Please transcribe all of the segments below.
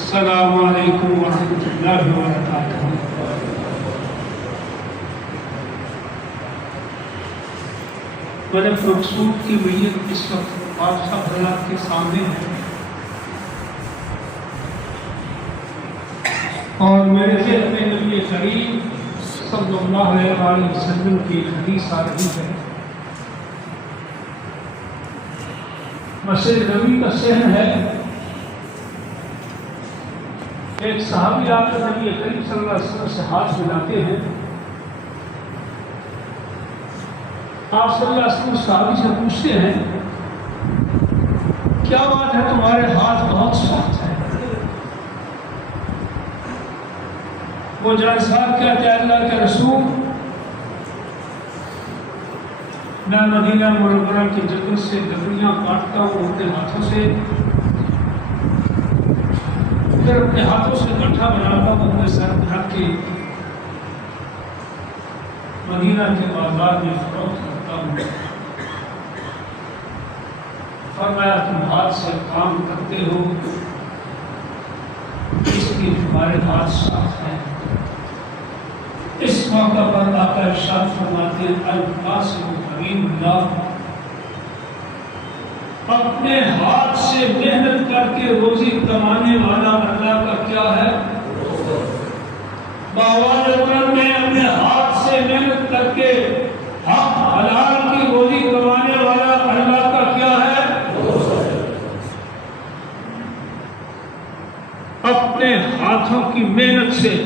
السلام علیکم ورحمۃ اللہ وبرکاتہ۔ ملک مقصود کی میت اس وقت بادشاہ حضرات کے سامنے ہے اور میرے ذہن میں نبی کریم صلی اللہ علیہ وسلم کی حدیث آ رہی ہے۔ مسجد نبوی کا صحن ہے، ایک صحابی آ کر نبی کریم صلی اللہ علیہ وسلم سے ہاتھ ملاتے ہیں۔ آپ صلی اللہ علیہ وسلم صحابی سے پوچھتے ہیں کیا بات ہے تمہارے ہاتھ بہت سخت ہے؟ وہ جانسار کہتے ہیں اللہ کے رسول، میں مدینہ منورہ کے جنگل سے لکڑیاں کاٹتا ہوں اپنے ہاتھوں سے، پھر اپنے ہاتھوں سے گٹھا بناتا ہوں اپنے سر پر رکھ کے مدینہ کے بازار میں فروخت کرتا ہوں۔ فرمایا تم ہاتھ سے کام کرتے ہو اس لیے تمہارے ہاتھ صاف ہیں۔ اس موقع پر آقا ارشاد فرماتے ہیں القاسم حبیب اللہ، اپنے ہاتھ سے محنت کر کے روزی کمانے والا اللہ کا کیا ہے؟ باوال اکرم میں اپنے ہاتھ سے محنت کر کے حق حلال کی روزی کمانے والا اللہ کا کیا ہے؟ اپنے ہاتھوں کی محنت سے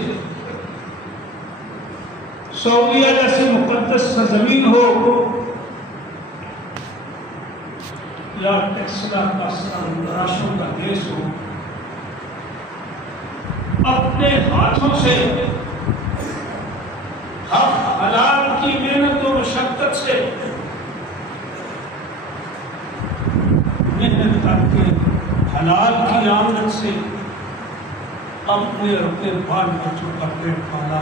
سعودیہ جیسی مقدس سرزمین ہو یا ٹیکسلا کا راشوں کا دیش ہو، اپنے ہاتھوں سے حق حلال کی محنت و مشقت سے محنت کر کے حلال کی آمدن سے اپنے بال بچوں کا پیٹ پالا۔